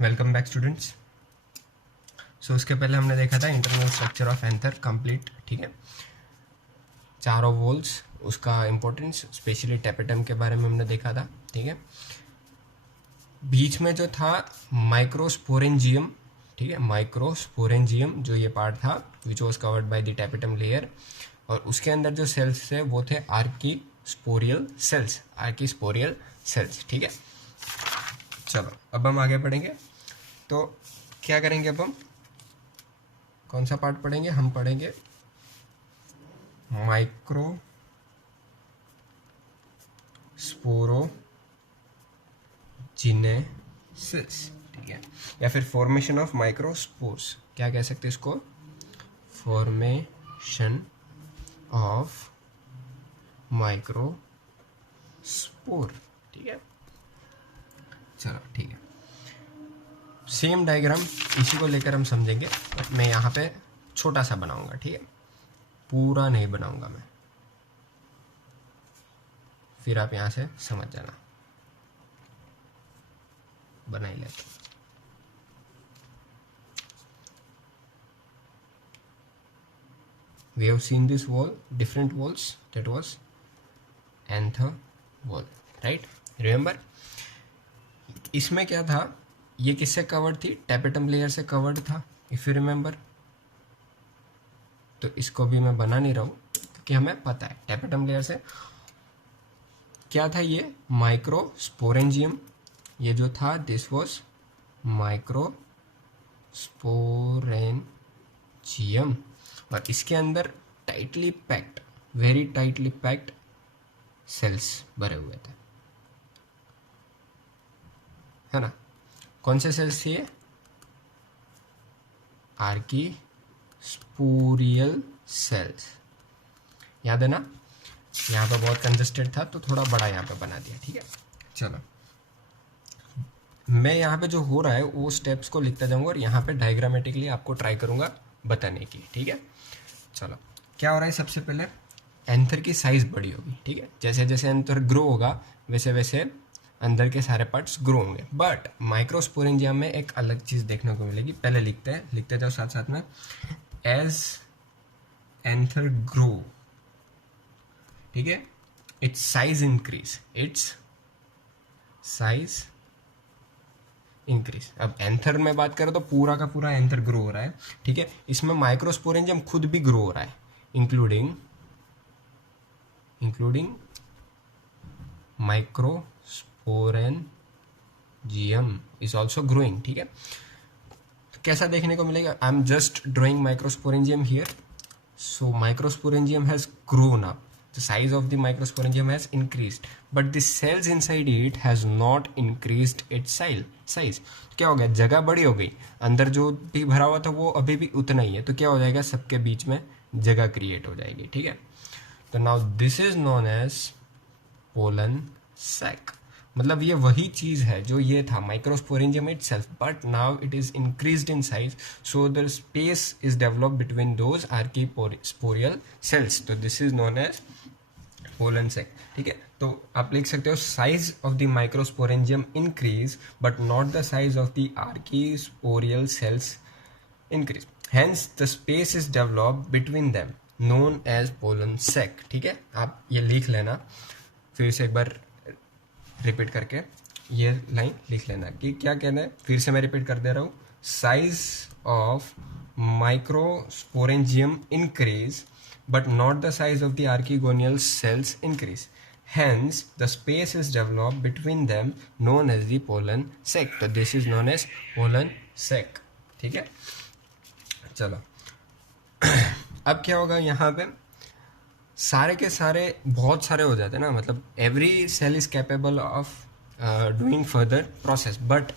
Welcome back students. उसके पहले हमने देखा था internal structure of anther complete, ठीक है। चार ऑफ वॉल्स, उसका इम्पोर्टेंस, स्पेशली टेपेटम के बारे में हमने देखा था, ठीक है। बीच में जो था माइक्रोस्पोरेंजियम, ठीक है, माइक्रोस्पोरेंजियम जो ये पार्ट था which was covered by the tapetum layer, और उसके अंदर जो सेल्स थे वो थे आर्कीस्पोरियल सेल्स, ठीक है। चलो अब हम आगे पढ़ेंगे। तो क्या करेंगे, अब हम कौन सा पार्ट पढ़ेंगे? हम पढ़ेंगे माइक्रोस्पोरोजिनेसिस, ठीक है, या फिर फॉर्मेशन ऑफ माइक्रोस्पोर्स। क्या कह सकते हैं इसको? फॉर्मेशन ऑफ माइक्रोस्पोर, ठीक है। चलो ठीक है, सेम डायग्राम इसी को लेकर हम समझेंगे, बट मैं यहाँ पे छोटा सा बनाऊंगा, ठीक है, पूरा नहीं बनाऊंगा मैं, फिर आप यहाँ से समझ जाना। बना ही लेते। We have seen this wall, different walls, that was anther wall, right? Remember? इसमें क्या था? ये किससे कवर्ड थी? टेपेटम लेयर से कवर्ड था, इफ यू रिमेंबर। तो इसको भी मैं बना नहीं रहा हूँ क्योंकि हमें पता है टेपेटम लेयर से क्या था। ये माइक्रोस्पोरेंजियम, ये जो था दिस वाज माइक्रोस्पोरेंजियम, और इसके अंदर tightly packed, very tightly packed cells भरे हुए थे, है ना। कौन से सेल्स थे ये? आर्कीस्पोरियल सेल्स, याद है ना। यहाँ पे बहुत कंजस्टेड था तो थोड़ा बड़ा यहाँ पे बना दिया, ठीक है। चलो मैं यहाँ पे जो हो रहा है वो स्टेप्स को लिखता जाऊंगा और यहाँ पे डायग्रामेटिकली आपको ट्राई करूंगा बताने की, ठीक है। चलो क्या हो रहा है, सबसे पहले एंथर की साइज बड़ी होगी, ठीक है। जैसे जैसे एंथर ग्रो होगा वैसे वैसे अंदर के सारे पार्ट्स ग्रो होंगे, बट माइक्रोस्पोरेंजियम में एक अलग चीज देखने को मिलेगी। पहले लिखते जाओ साथ साथ में। एज एंथर ग्रो, ठीक है, इट्स साइज इंक्रीज। अब एंथर में बात करें तो पूरा का पूरा एंथर ग्रो हो रहा है, ठीक है। इसमें माइक्रोस्पोरेंजियम खुद भी ग्रो हो रहा है, including microsporangium is also growing, ठीक है। तो कैसा देखने को मिलेगा? आई am just drawing microsporangium here. So microsporangium has grown up, the size of the microsporangium has increased, but the cells inside it has not increased its size. तो क्या हो गया? जगह बड़ी हो गई, अंदर जो भी भरा हुआ था वो अभी भी उतना ही है, तो क्या हो जाएगा? सबके बीच में जगह क्रिएट हो जाएगी, ठीक है। तो now this is known as pollen sac, मतलब ये वही चीज है जो ये था microsporangium itself, but now it is increased in size, so the space is developed between those archesporial cells. तो this is known as pollen sac, ठीक है। तो आप लिख सकते हो size of the microsporangium increase but not the size of the archesporial cells increase, hence the space is developed between them known as pollen sac, ठीक है। आप ये लिख लेना, फिर से एक बार रिपीट करके ये लाइन लिख लेना कि क्या कहना है। फिर से मैं रिपीट कर दे रहा हूँ। Size of microsporangium increase but not the size of the archegonial cells increase, hence the space is developed between them known as the pollen sac. तो this is known as pollen sac, ठीक है। चलो अब क्या होगा, यहाँ पे सारे के सारे बहुत सारे हो जाते हैं ना, मतलब every cell is capable of doing further process, but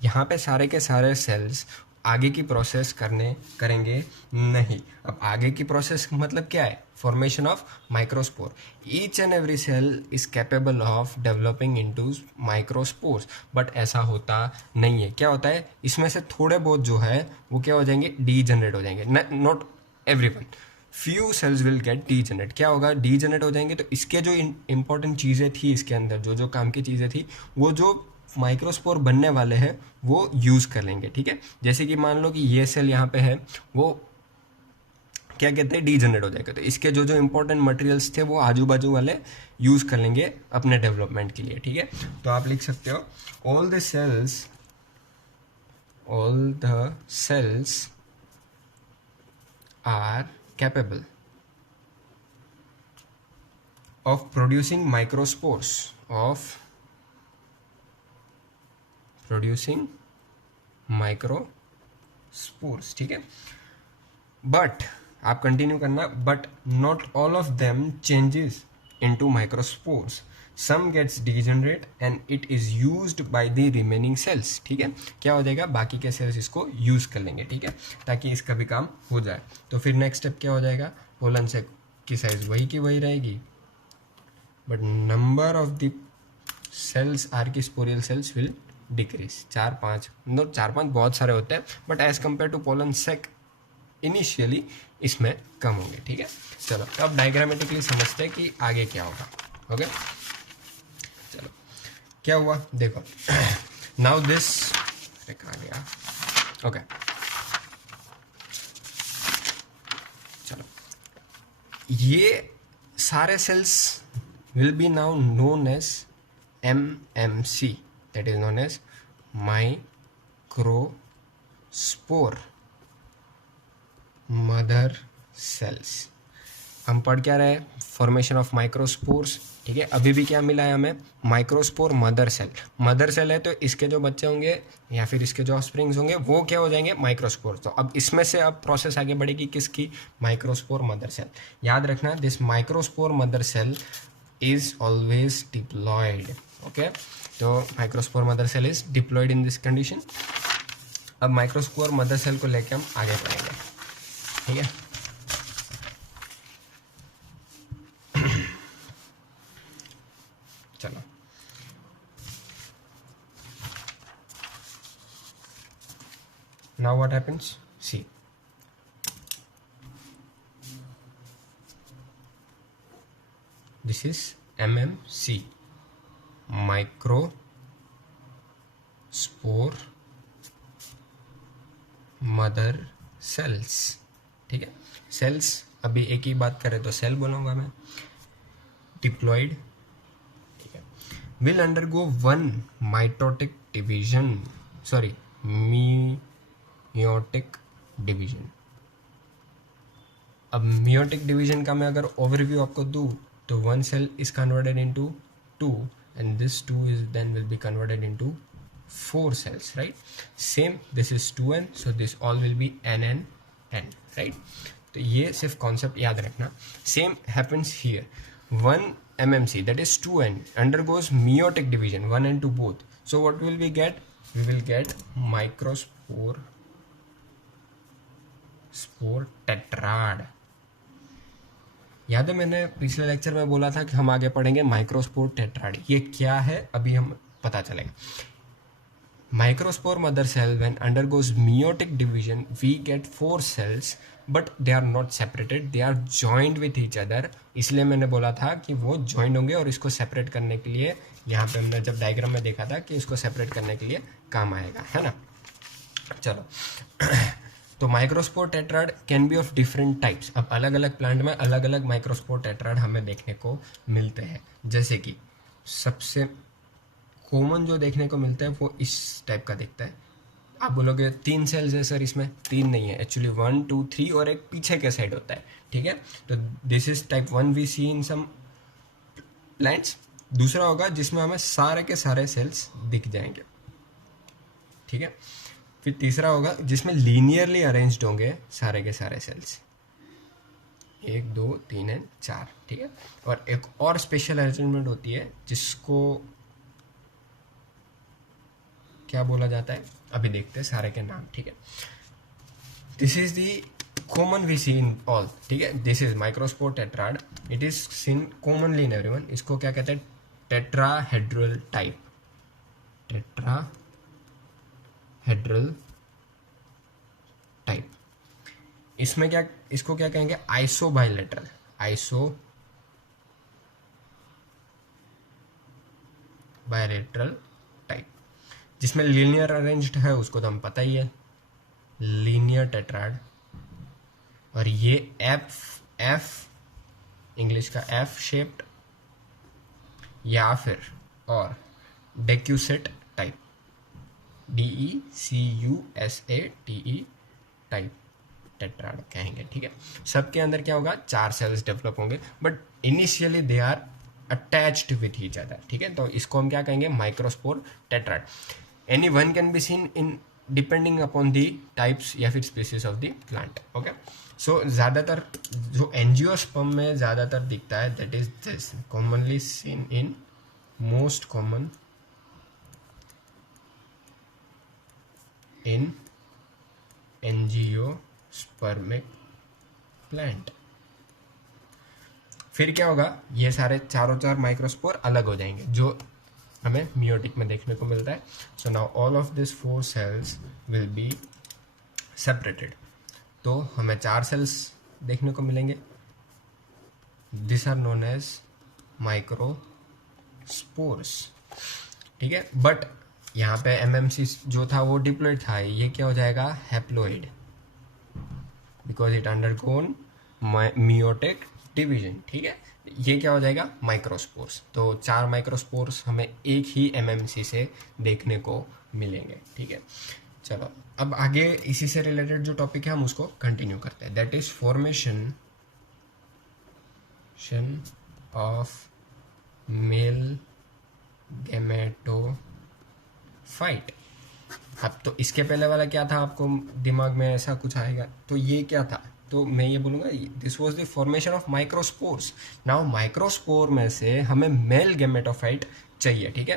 यहाँ पे सारे के सारे सेल्स आगे की प्रोसेस करेंगे नहीं। अब आगे की प्रोसेस मतलब क्या है? Formation of microspore. Each and every cell is capable of developing into microspores, but ऐसा होता नहीं है। क्या होता है? इसमें से थोड़े बहुत जो है वो क्या हो जाएंगे? डीजनरेट हो जाएंगे। Not everyone, few cells will get degenerate. क्या होगा? डीजनरेट हो जाएंगे। तो इसके जो इंपॉर्टेंट चीज़ें थी इसके अंदर, जो जो काम की चीज़ें थी, वो जो माइक्रोस्पोर बनने वाले हैं वो यूज़ कर लेंगे, ठीक है। जैसे कि मान लो कि ये सेल यहाँ पे है, वो क्या कहते हैं डीजनरेट हो जाएगा, तो इसके जो जो इंपॉर्टेंट मटेरियल्स थे वो आजू बाजू वाले यूज़ कर लेंगे अपने डेवलपमेंट के लिए, ठीक है। तो आप लिख सकते हो all the cells are capable of producing microspores, ठीक है। बट आप कंटिन्यू करना, but not all of them changes into microspores, some gets degenerate and it is used by the remaining cells, ठीक है। क्या हो जाएगा, बाकी के सेल्स इसको यूज कर लेंगे, ठीक है, ताकि इसका भी काम हो जाए। तो फिर नेक्स्ट स्टेप क्या हो जाएगा, पोलन से की साइज वही की वही रहेगी, but number of the cells archisporial cells will decrease। 4-5 बहुत सारे होते हैं, but as compare to pollen sac initially इसमें कम होंगे, ठीक है। चलो अब डायग्रामेटिकली समझते हैं कि आगे क्या होगा। ओके चलो क्या हुआ देखो। नाउ दिस कहाँ गया, ओके चलो ये सारे sales will be now known as MMC, that is known as microspore mother cells। हम पढ़ क्या रहे, फॉर्मेशन ऑफ माइक्रोस्पोर्स, ठीक है। अभी भी क्या मिला है हमें, microspore mother cell. Mother cell है तो इसके जो बच्चे होंगे या फिर इसके जो ऑफस्प्रिंग्स होंगे वो क्या हो जाएंगे, माइक्रोस्पोर। तो अब इसमें से अब प्रोसेस आगे बढ़ेगी किसकी, माइक्रोस्पोर मदर सेल। याद रखना this microspore mother cell is always diploid, okay। तो microspore mother cell is diploid in this condition. अब माइक्रोस्पोर मदर सेल को लेके हम आगे बढ़ेंगे, ठीक है। चलो now what happens, see this is MMC, microspore mother cells, ठीक है। सेल्स अभी एक ही बात करें तो सेल बोलूँगा मैं, डिप्लॉयड, ठीक है। Will undergo one mitotic division, sorry meiotic division. अब मियोटिक डिवीजन का मैं अगर ओवरव्यू आपको दूँ तो one cell is converted into 2 and this 2 is then will be converted into 4 cells, right? Same, this is 2n, so this all will be n, right? तो ये सिर्फ कॉन्सेप्ट याद रखना। Same happens here, 1 MMC that is 2n undergoes meiotic division 1 and 2 both, so what will we get, we will get microspore tetrad। याद है मैंने पिछले lecture में बोला था कि हम आगे पढ़ेंगे माइक्रोस्पोर टेट्राड, ये क्या है अभी हम पता चलेगा। Microspore mother cell when undergoes meiotic division we get 4 cells but they are not separated, they are joined with each other. इसलिए मैंने बोला था कि वो जॉइंड होंगे और इसको सेपरेट करने के लिए यहाँ पे हमने जब डायग्राम में देखा था कि इसको सेपरेट करने के लिए काम आएगा, है ना। चलो तो microspore tetrad can be of different types. अब अलग अलग प्लांट में अलग अलग माइक्रोस्पोर टेट्राड हमें देखने को मिलते हैं। जैसे कि सबसे कॉमन जो देखने को मिलता है वो इस टाइप का दिखता है। आप बोलोगे 3 सेल्स है सर, इसमें 3 नहीं है, एक्चुअली 1 2 3 और एक पीछे के साइड होता है, ठीक है। तो this is type 1 we see in some plants. दूसरा होगा जिसमें हमें सारे के सारे सेल्स दिख जाएंगे, ठीक है। फिर तीसरा होगा जिसमें लीनियरली अरेंज्ड होंगे सारे के सारे सेल्स, 1 2 3 एंड 4, ठीक है। और एक और स्पेशल अरेंजमेंट होती है जिसको क्या बोला जाता है, अभी देखते हैं सारे के नाम, ठीक है। This is the common we see in all, ठीक है। This is microspore tetrad, it is seen commonly in everyone. इसको क्या कहते हैं, टेट्राहेड्रल टाइप, टेट्राहेड्रल टाइप। इसमें क्या, इसको क्या कहेंगे, आइसोबाइलेटरल, आइसोबाइलेटरल टाइप, जिसमें लीनियर अरेंज्ड है उसको तो हम पता ही है, लीनियर टेट्राड। और ये एफ इंग्लिश का एफ शेप्ड या फिर और decussate type, DECUSATE type tetrad कहेंगे, ठीक है। सबके अंदर क्या होगा, 4 सेल्स डेवलप होंगे, but initially they are attached with each other, ठीक है। तो इसको हम क्या कहेंगे, microspore tetrad. Any one can be seen in depending upon the types या फिर species of the plant, okay. So ज़्यादातर जो एंजियोस्पर्म में ज़्यादातर दिखता है, that is this commonly seen in most common in angiospermic plant. फिर क्या होगा, ये सारे चारों चार माइक्रोस्पोर अलग हो जाएंगे जो हमें मियोटिक में देखने को मिलता है। So now all of this 4 cells will be separated. तो हमें 4 सेल्स देखने को मिलेंगे, this are known as microspores, ठीक है। बट यहाँ पे एमएमसी जो था वो डिप्लॉइड था, ये क्या हो जाएगा, haploid, because it undergone meiotic division, ठीक है। ये क्या हो जाएगा, माइक्रोस्पोर्स। तो 4 माइक्रोस्पोर्स हमें एक ही एमएमसी से देखने को मिलेंगे, ठीक है। चलो अब आगे इसी से रिलेटेड जो टॉपिक है हम उसको कंटिन्यू करते हैं, that is formation of male gametophyte. अब तो इसके पहले वाला क्या था, आपको दिमाग में ऐसा कुछ आएगा, तो ये क्या था, तो मैं ये बोलूँगा this was the formation of microspores. Now microspore में से हमें मेल गैमेटोफाइट चाहिए, ठीक है।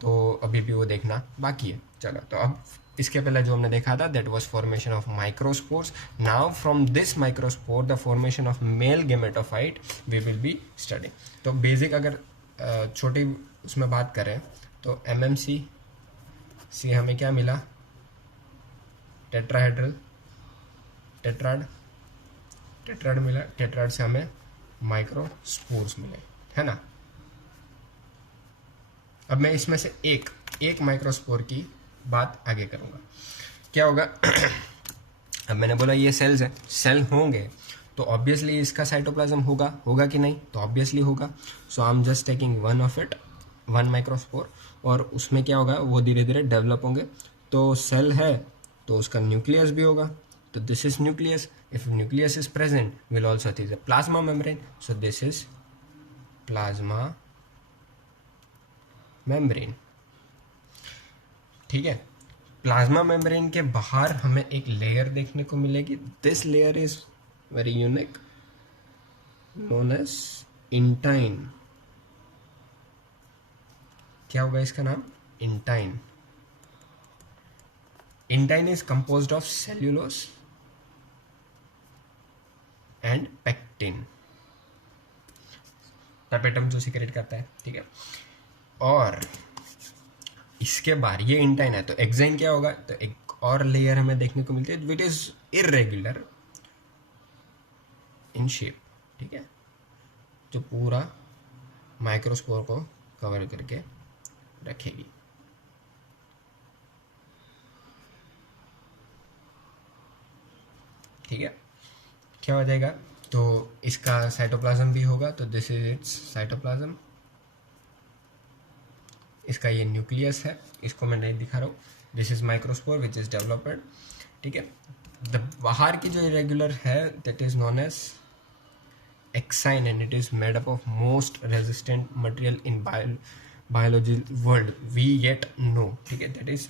तो अभी भी वो देखना बाकी है। चलो तो अब इसके पहले जो हमने देखा था that was formation of microspores. Now from this microspore the formation of male gametophyte we will be studying. तो बेसिक अगर छोटी उसमें बात करें तो एमएमसी से हमें क्या मिला, टेट्राहेड्रल टेट्राड मिला, टेट्राड से हमें माइक्रोस्पोर्स मिले, है ना। अब मैं इसमें से एक माइक्रोस्पोर की बात आगे करूंगा, क्या होगा अब मैंने बोला ये सेल्स है, सेल होंगे तो ऑब्वियसली इसका साइटोप्लाज्म होगा कि नहीं, तो ऑब्वियसली होगा। So I am just taking one of it, one microspore, और उसमें क्या होगा, वो धीरे धीरे डेवलप होंगे। तो सेल है तो उसका न्यूक्लियस भी होगा, तो this is nucleus. If nucleus is present will also is a plasma membrane, so this is plasma membrane, ठीक है। प्लाज्मा मेम्ब्रेन के बाहर हमें एक लेयर देखने को मिलेगी, this layer is very unique, known as intine. क्या होगा इसका नाम, intine. Intine is composed of cellulose and pectin, tapetum जो सिक्रेट करता है, ठीक है। और इसके बाहर ये इंटाइन है, तो एक्साइन क्या होगा, तो एक और लेयर हमें देखने को मिलती है which is irregular in shape, ठीक है, जो पूरा माइक्रोस्पोर को कवर करके रखेगी। ठीक है, क्या हो जाएगा, तो इसका साइटोप्लाज्म भी होगा, तो दिस इज इट्स साइटोप्लाज्म। इसका ये न्यूक्लियस है, इसको मैं नहीं दिखा रहा हूँ, this is microspore which is developed, ठीक है। बाहर की जो इरेगुलर है that is known as exine and it is made up of most resistant material in biology world we yet know, ठीक है, दैट इज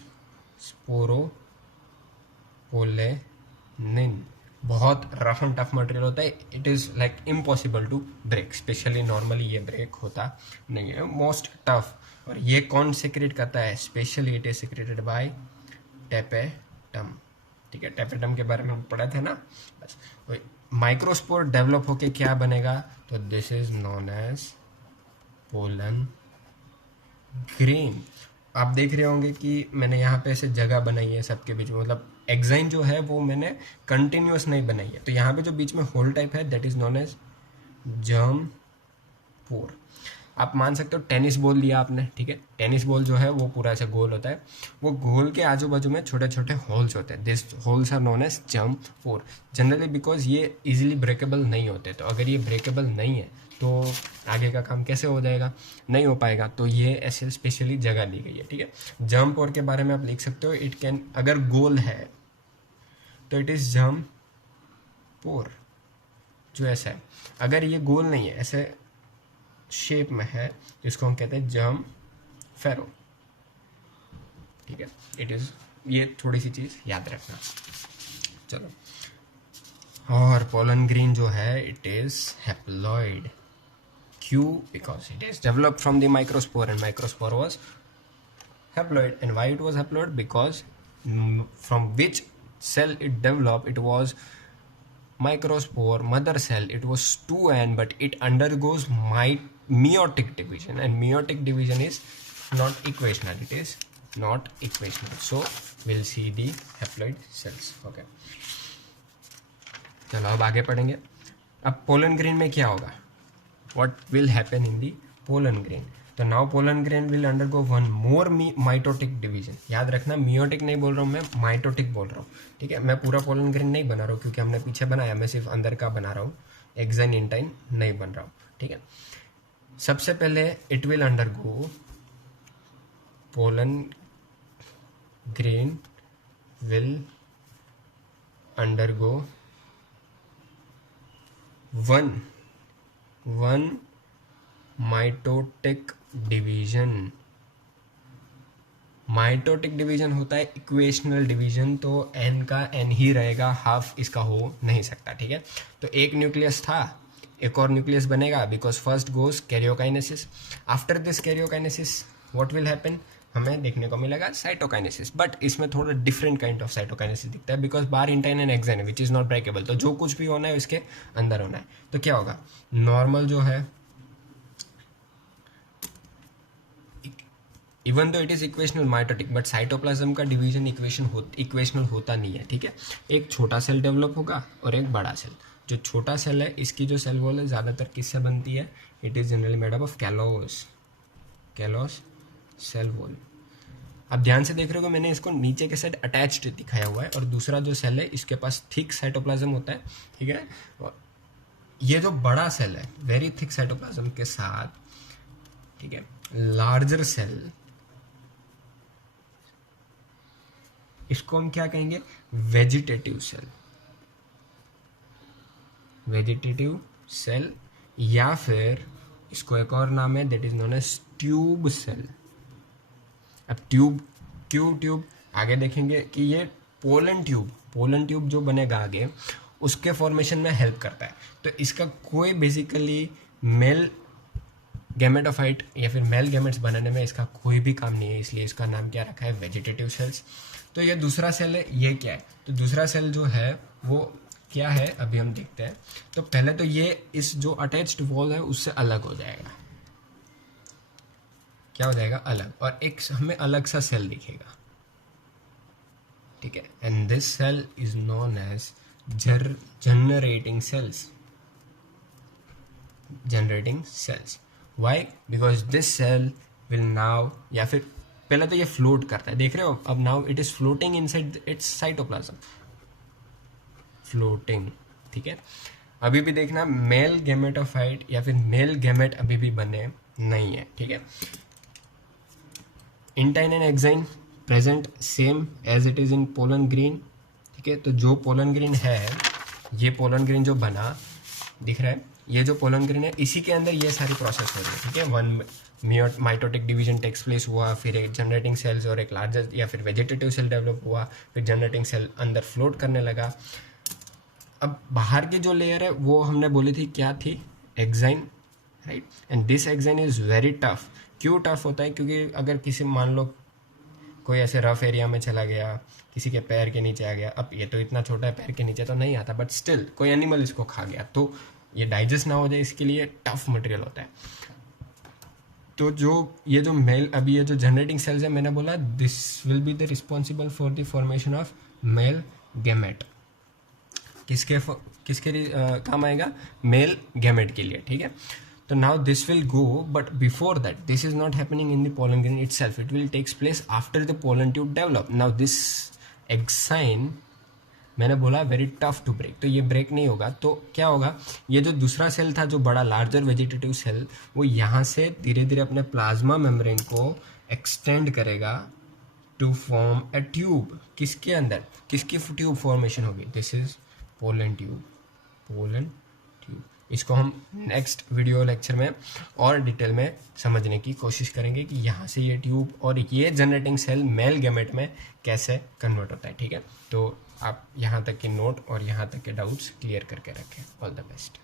स्पोरोपोलेनिन। बहुत रफ एंड टफ मटेरियल होता है, it is like impossible to break, specially normally ये break होता नहीं है, most tough. और ये कौन सिक्रेट करता है, specially it is secreted by tapetum, ठीक है। टैपेटम के बारे में हम पढ़ा थे ना, बस। माइक्रोस्पोर डेवलप होके क्या बनेगा, तो this is known as pollen grain. आप देख रहे होंगे कि मैंने यहाँ पे ऐसे जगह बनाई है सबके बीच में, मतलब एक्साइन जो है वो मैंने कंटिन्यूस नहीं बनाई है, तो यहाँ पे जो बीच में होल टाइप है that is known as germ pore. आप मान सकते हो टेनिस बॉल लिया आपने, ठीक है, टेनिस बॉल जो है वो पूरा ऐसे गोल होता है, वो गोल के आजू बाजू में छोटे छोटे होल्स होते हैं, this holes are known as जंप फोर जनरली बिकॉज ये इजीली ब्रेकेबल नहीं होते। तो अगर ये ब्रेकेबल नहीं है तो आगे का काम कैसे हो जाएगा, नहीं हो पाएगा, तो ये ऐसे स्पेशली जगह दी गई है, ठीक है। जंप और के बारे में आप लिख सकते हो, इट कैन, अगर गोल है तो इट इज जंप फोर, जो ऐसा है। अगर ये गोल नहीं है, ऐसे शेप में है, जिसको हम कहते हैं जंप फेरो, ठीक है। इट इज, ये थोड़ी सी चीज याद रखना। चलो, और पोलन ग्रीन जो है इट इज हैप्लॉइड, क्यों, because it is developed from the microspore and microspore was haploid. And why it was haploid? Because from which cell it developed, it was microspore mother cell. It was 2n, but it undergoes meiotic division, and meiotic division is not equational. It is not equational. So we'll see the haploid cells. Okay, चलो अब आगे पढ़ेंगे। अब pollen grain में क्या होगा, what will happen in the pollen grain? तो now pollen grain will undergo one more mitotic division. याद रखना, मियोटिक नहीं बोल रहा हूँ मैं, माइटोटिक बोल रहा हूँ, ठीक है। मैं पूरा पोलन ग्रेन नहीं बना रहा हूँ क्योंकि हमने पीछे बनाया, मैं सिर्फ अंदर का बना रहा हूँ, एक्साइन इंटाइन नहीं बन रहा हूँ, ठीक है। सबसे पहले it will undergo, pollen grain will undergo one mitotic division. Mitotic division होता है इक्वेशनल डिवीजन, तो एन का एन ही रहेगा, हाफ इसका हो नहीं सकता, ठीक है। तो एक न्यूक्लियस था, एक और न्यूक्लियस बनेगा, because first goes karyokinesis. After this karyokinesis what will happen, हमें देखने को मिलेगा साइटोकाइनेसिस, बट इसमें थोड़ा डिफरेंट काइंड ऑफ साइटोकाइनेसिस दिखता है, because bar intine and exine which is not breakable. तो जो कुछ भी होना है इसके अंदर होना है। तो क्या होगा, नॉर्मल जो है, even though it is equational mitotic, but cytoplasm का डिवीजन इक्वेशनल होता नहीं है, ठीक है। एक छोटा सेल डेवलप होगा और एक बड़ा सेल। जो छोटा सेल है, इसकी जो सेल वॉल है ज़्यादातर किससे बनती है, it is generally made up of callose cell wall. अब ध्यान से देख रहे हो, मैंने इसको नीचे के साइड अटैच्ड दिखाया हुआ है, और दूसरा जो सेल है इसके पास थिक साइटोप्लाज्म होता है, ठीक है। ये जो बड़ा सेल है वेरी थिक साइटोप्लाज्म के साथ, ठीक है, लार्जर सेल, इसको हम क्या कहेंगे, वेजिटेटिव सेल, या फिर इसको एक और नाम है, that is known as tube cell. अब ट्यूब आगे देखेंगे कि ये पोलन ट्यूब जो बनेगा आगे, उसके फॉर्मेशन में हेल्प करता है। तो इसका कोई बेसिकली मेल गैमेटोफाइट या फिर मेल गैमेट्स बनाने में इसका कोई भी काम नहीं है, इसलिए इसका नाम क्या रखा है, वेजिटेटिव सेल्स। तो ये दूसरा सेल है, ये क्या है, तो दूसरा सेल जो है वो क्या है, अभी हम देखते हैं। तो पहले तो ये इस जो अटैच्ड वॉल है उससे अलग हो जाएगा, क्या हो जाएगा, अलग, और एक हमें अलग सा सेल दिखेगा, ठीक है। And this cell is known as generating cells. Why, because this cell will now, या फिर पहले तो ये फ्लोट करता है, देख रहे हो, अब now it is floating inside it's cytoplasm, floating, ठीक है। अभी भी देखना, मेल गैमेटोफाइट या फिर मेल गैमेट अभी भी बने नहीं है, ठीक है। Intine and exine present same as it is in pollen grain, ठीक है। तो जो पोलन ग्रीन है, ये पोलन ग्रीन जो बना दिख रहा है, ये जो पोलन ग्रीन है, इसी के अंदर ये सारी प्रोसेस हो रही है, ठीक है। One mitotic division takes place हुआ, फिर एक जनरेटिंग सेल्स और एक लार्जर या फिर वेजिटेटिव सेल डेवलप हुआ, फिर जनरेटिंग सेल अंदर फ्लोट करने लगा। अब बाहर की जो लेयर है वो हमने बोली थी क्या थी, exine, right. And this exine is very tough. क्यों टफ होता है, क्योंकि अगर किसी, मान लो कोई ऐसे रफ एरिया में चला गया, किसी के पैर के नीचे आ गया, अब ये तो इतना छोटा है, पैर के नीचे तो नहीं आता, बट स्टिल कोई एनिमल इसको खा गया तो ये डाइजेस्ट ना हो जाए, इसके लिए टफ मटेरियल होता है। तो जो ये जो मेल, अभी ये जो जनरेटिंग सेल्स है, मैंने बोला this will be the responsible for the formation of male gamete. किसके काम आएगा, मेल गैमेट के लिए, ठीक है। तो now this will go, but before that this is not happening in the pollen grain itself, it will takes place after the pollen tube develop. Now this exine मैंने बोला वेरी टफ टू ब्रेक, तो ये break नहीं होगा. तो क्या होगा, ये जो दूसरा सेल था जो बड़ा लार्जर वेजिटेटिव सेल, वो यहाँ से धीरे धीरे अपने प्लाज्मा मेम्ब्रेन को एक्सटेंड करेगा टू फॉर्म अ ट्यूब. किसके अंदर, किसकी ट्यूब फॉर्मेशन होगी, this is pollen tube. Pollen tube, इसको हम नेक्स्ट वीडियो लेक्चर में और डिटेल में समझने की कोशिश करेंगे कि यहाँ से ये ट्यूब और ये जनरेटिंग सेल मेल गैमेट में कैसे कन्वर्ट होता है. ठीक है, तो आप यहाँ तक के नोट और यहाँ तक के डाउट्स क्लियर करके रखें. All the best.